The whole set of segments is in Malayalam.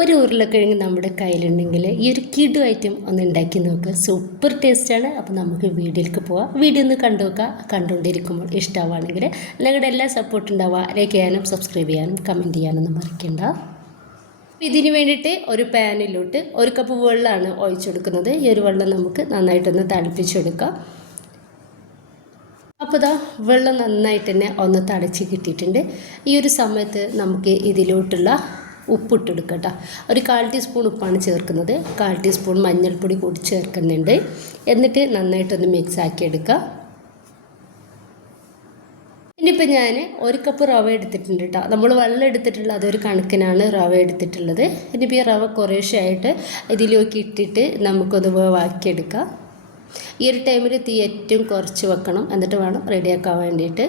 ഒരു ഉരുളക്കിഴങ്ങ് നമ്മുടെ കയ്യിലുണ്ടെങ്കിൽ ഈ ഒരു കിടു ഐറ്റം ഒന്ന് ഉണ്ടാക്കി നോക്കുക. സൂപ്പർ ടേസ്റ്റാണ്. അപ്പോൾ നമുക്ക് വീഡിയോയിലേക്ക് പോവാം. വീഡിയോ ഒന്ന് കണ്ടു നോക്കുക. കണ്ടുകൊണ്ടിരിക്കുമ്പോൾ ഇഷ്ടമാവുകയാണെങ്കിൽ നിങ്ങളുടെ എല്ലാ സപ്പോർട്ട് ഉണ്ടാവുക. ലൈക്ക് ചെയ്യാനും സബ്സ്ക്രൈബ് ചെയ്യാനും കമൻറ്റ് ചെയ്യാനൊന്നും മറക്കണ്ട. ഇതിന് വേണ്ടിയിട്ട് ഒരു പാനിലോട്ട് 1 കപ്പ് വെള്ളമാണ് ഒഴിച്ചെടുക്കുന്നത്. ഈ ഒരു വെള്ളം നമുക്ക് നന്നായിട്ടൊന്ന് തിളപ്പിച്ചെടുക്കാം. അപ്പോൾ ഇതാ വെള്ളം നന്നായിട്ട് തന്നെ ഒന്ന് തിളച്ച് കിട്ടിയിട്ടുണ്ട്. ഈ ഒരു സമയത്ത് നമുക്ക് ഇതിലോട്ടുള്ള ഉപ്പിട്ടെടുക്കുക കേട്ടോ. ഒരു 1/4 ടീസ്പൂൺ ഉപ്പാണ് ചേർക്കുന്നത്. 1/4 ടീസ്പൂൺ മഞ്ഞൾപ്പൊടി കൂടി ചേർക്കുന്നുണ്ട്. എന്നിട്ട് നന്നായിട്ടൊന്ന് മിക്സ് ആക്കി എടുക്കുക. ഇനിയിപ്പോൾ ഞാൻ 1 കപ്പ് റവ എടുത്തിട്ടുണ്ട് കേട്ടോ. നമ്മൾ വെള്ളം എടുത്തിട്ടുള്ള അതൊരു കണക്കിനാണ് റവ എടുത്തിട്ടുള്ളത്. ഇനിയിപ്പോൾ ഈ റവ കുറേശ്ശായിട്ട് ഇതിലേക്ക് ഇട്ടിട്ട് നമുക്കൊന്ന് വേവാക്കിയെടുക്കാം. ഈ ഒരു ടൈമിൽ തീ ഏറ്റവും കുറച്ച് വെക്കണം. എന്നിട്ട് വേണം റെഡിയാക്കാൻ വേണ്ടിയിട്ട്.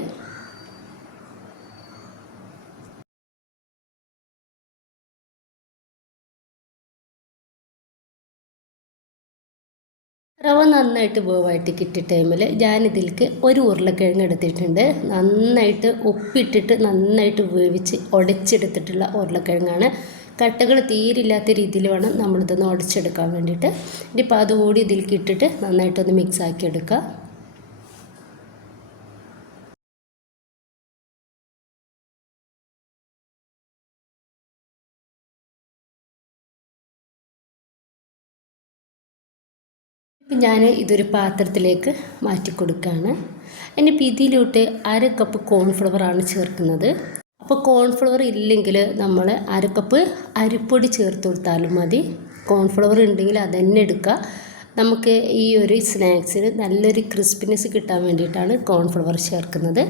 റവ നന്നായിട്ട് വേവായിട്ട് കിട്ടിയ ടൈമിൽ ഞാനിതിലേക്ക് ഒരു ഉരുളക്കിഴങ്ങ് എടുത്തിട്ടുണ്ട്. നന്നായിട്ട് ഉപ്പിട്ടിട്ട് നന്നായിട്ട് വേവിച്ച് ഉടച്ചെടുത്തിട്ടുള്ള ഉരുളക്കിഴങ്ങാണ്. കട്ടകൾ തീരില്ലാത്ത രീതിയിൽ വേണം നമ്മളിതൊന്ന് ഉടച്ചെടുക്കാൻ വേണ്ടിയിട്ട്. ഇനിയിപ്പോൾ അതുകൂടി ഇതിലേക്ക് ഇട്ടിട്ട് നന്നായിട്ടൊന്ന് മിക്സ് ആക്കി എടുക്കുക. ഇപ്പം ഞാൻ ഇതൊരു പാത്രത്തിലേക്ക് മാറ്റി കൊടുക്കുകയാണ്. ഇനിയിപ്പോൾ ഇതിലോട്ട് 1/2 കപ്പ് കോൺഫ്ലവറാണ് ചേർക്കുന്നത്. അപ്പോൾ കോൺഫ്ലവർ ഇല്ലെങ്കിൽ നമ്മൾ 1/2 കപ്പ് അരിപ്പൊടി ചേർത്ത് കൊടുത്താലും മതി. കോൺഫ്ലവർ ഉണ്ടെങ്കിൽ അതന്നെ എടുക്കുക. നമുക്ക് ഈ ഒരു സ്നാക്സിന് നല്ലൊരു ക്രിസ്പിനെസ് കിട്ടാൻ വേണ്ടിയിട്ടാണ് കോൺഫ്ലവർ ചേർക്കുന്നത്.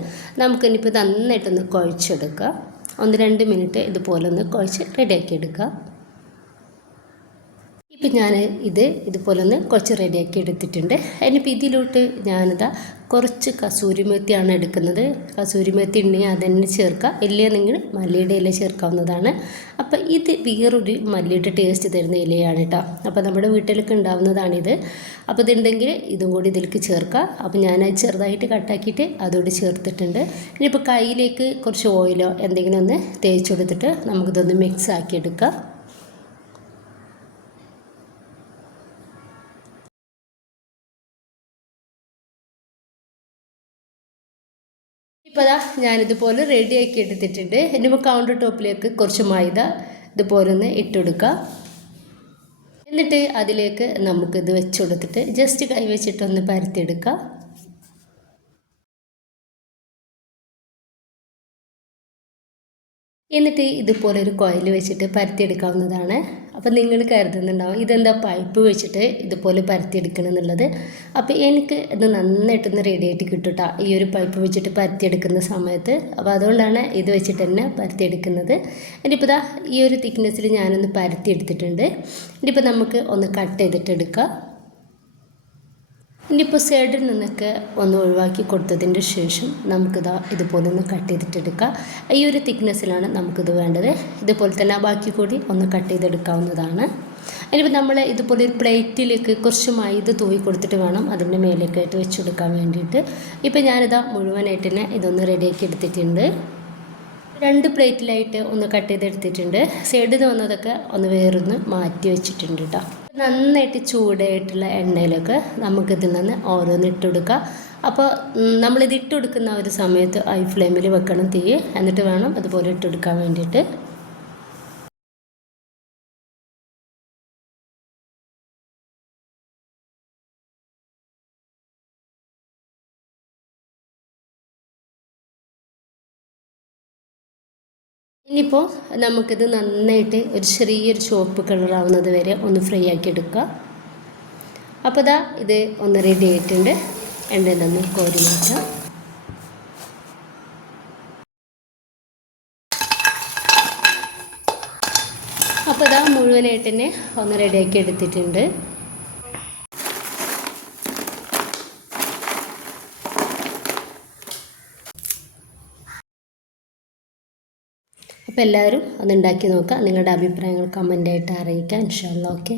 നമുക്കിനിപ്പോൾ നന്നായിട്ടൊന്ന് കുഴച്ചെടുക്കുക. 1-2 മിനിറ്റ് ഇതുപോലെ ഒന്ന് കുഴച്ച് റെഡിയാക്കി എടുക്കുക. ഇപ്പം ഞാൻ ഇതുപോലെ ഒന്ന് കുറച്ച് റെഡിയാക്കി എടുത്തിട്ടുണ്ട്. ഇനിയിപ്പോൾ ഇതിലോട്ട് ഞാനിതാ കുറച്ച് കസൂരി മേത്തിയാണ് എടുക്കുന്നത്. കസൂരി മേത്തി ഉണ്ടെങ്കിൽ അതന്നെ ചേർക്കുക. ഇല്ലെങ്കിൽ മല്ലിയുടെ ഇല ചേർക്കാവുന്നതാണ്. അപ്പോൾ ഇത് വേറൊരു മല്ലിയുടെ ടേസ്റ്റ് തരുന്ന ഇലയാണ് കേട്ടോ. അപ്പോൾ നമ്മുടെ വീട്ടിലൊക്കെ ഉണ്ടാവുന്നതാണിത്. അപ്പോൾ ഇതുണ്ടെങ്കിൽ ഇതും കൂടി ഇതിലേക്ക് ചേർക്കുക. അപ്പോൾ ഞാൻ ചെറുതായിട്ട് കട്ടാക്കിയിട്ട് അതോട് ചേർത്തിട്ടുണ്ട്. ഇനിയിപ്പോൾ കയ്യിലേക്ക് കുറച്ച് ഓയിലോ എന്തെങ്കിലും ഒന്ന് തേച്ച് കൊടുത്തിട്ട് നമുക്കിതൊന്ന് മിക്സ് ആക്കി എടുക്കാം. ഇപ്പോൾ അതാ ഞാനിതുപോലെ റെഡിയാക്കി എടുത്തിട്ടുണ്ട്. ഇനിയിപ്പോൾ കൗണ്ടർ ടോപ്പിലേക്ക് കുറച്ച് മൈദ ഇതുപോലെ ഒന്ന് ഇട്ടുകൊടുക്കുക. എന്നിട്ട് അതിലേക്ക് നമുക്കിത് വെച്ച് കൊടുത്തിട്ട് ജസ്റ്റ് കൈ വെച്ചിട്ടൊന്ന് പരത്തിയെടുക്കുക. എന്നിട്ട് ഇതുപോലെ ഒരു കോയിൽ വെച്ചിട്ട് പരത്തിയെടുക്കാവുന്നതാണ്. അപ്പോൾ നിങ്ങൾ കരുതുന്നുണ്ടാവും ഇതെന്താ പൈപ്പ് വെച്ചിട്ട് ഇതുപോലെ പരത്തിയെടുക്കണം എന്നുള്ളത്. അപ്പോൾ എനിക്ക് ഇത് നന്നായിട്ടൊന്ന് റെഡിയായിട്ട് കിട്ടും കേട്ടോ ഈ ഒരു പൈപ്പ് വെച്ചിട്ട് പരത്തിയെടുക്കുന്ന സമയത്ത്. അപ്പോൾ അതുകൊണ്ടാണ് ഇത് വെച്ചിട്ട് തന്നെ പരത്തിയെടുക്കുന്നത്. ഇനിയിപ്പോൾ ഇതാ ഈ ഒരു തിക്നെസ്സിൽ ഞാനൊന്ന് പരത്തിയെടുത്തിട്ടുണ്ട്. ഇനിയിപ്പോൾ നമുക്ക് ഒന്ന് കട്ട് ചെയ്തിട്ട് എടുക്കാം. ഇനിയിപ്പോൾ സൈഡിൽ നിന്നൊക്കെ ഒന്ന് ഒഴിവാക്കി കൊടുത്തതിൻ്റെ ശേഷം നമുക്കിതാ ഇതുപോലെ ഒന്ന് കട്ട് ചെയ്തിട്ടെടുക്കാം. ഈ ഒരു തിക്നെസ്സിലാണ് നമുക്കിത് വേണ്ടത്. ഇതുപോലെ തന്നെ ബാക്കി കൂടി ഒന്ന് കട്ട് ചെയ്തെടുക്കാവുന്നതാണ്. ഇനിയിപ്പോൾ നമ്മൾ ഇതുപോലെ ഒരു പ്ലേറ്റിലേക്ക് കുറച്ച് മൈദ തൂവി കൊടുത്തിട്ട് വേണം അതിൻ്റെ മേലേക്കായിട്ട് വെച്ച് കൊടുക്കാൻ വേണ്ടിയിട്ട്. ഇപ്പോൾ ഞാനിതാ മുഴുവനായിട്ട് തന്നെ ഇതൊന്ന് റെഡിയാക്കി എടുത്തിട്ടുണ്ട്. 2 പ്ലേറ്റിലായിട്ട് ഒന്ന് കട്ട് ചെയ്തെടുത്തിട്ടുണ്ട്. സൈഡിൽ നിന്ന് വന്നതൊക്കെ ഒന്ന് വേറൊന്ന് മാറ്റി വെച്ചിട്ടുണ്ട് കേട്ടോ. നന്നായിട്ട് ചൂടായിട്ടുള്ള എണ്ണയിലൊക്കെ നമുക്കിതിൽ നിന്ന് ഓരോന്ന് ഇട്ട് കൊടുക്കാം. അപ്പോൾ നമ്മളിത് ഇട്ട് കൊടുക്കുന്ന ഒരു സമയത്ത് ഹൈ ഫ്ലെയിമിൽ വെക്കണം തീ. എന്നിട്ട് വേണം അതുപോലെ ഇട്ട് കൊടുക്കാൻ വേണ്ടിയിട്ട്. ഇനിയിപ്പോൾ നമുക്കിത് നന്നായിട്ട് ഒരു ചെറിയൊരു ചുവപ്പ് കളറാവുന്നത് വരെ ഒന്ന് ഫ്രൈ ആക്കി എടുക്കുക. അപ്പോൾ ഇതാ ഇത് ഒന്ന് റെഡി ആയിട്ടുണ്ട്. എണ്ണയിലൊന്ന് കോരി മാറ്റാം. അപ്പോൾ ഇതാ മുഴുവനായിട്ട് തന്നെ ഒന്ന് റെഡിയാക്കി എടുത്തിട്ടുണ്ട്. അപ്പോൾ എല്ലാവരും ഒന്ന് ഉണ്ടാക്കി നോക്കുക. നിങ്ങളുടെ അഭിപ്രായങ്ങൾ കമൻ്റായിട്ട് അറിയിക്കുക. ഇൻഷാ അല്ലാഹ്. ഓക്കെ.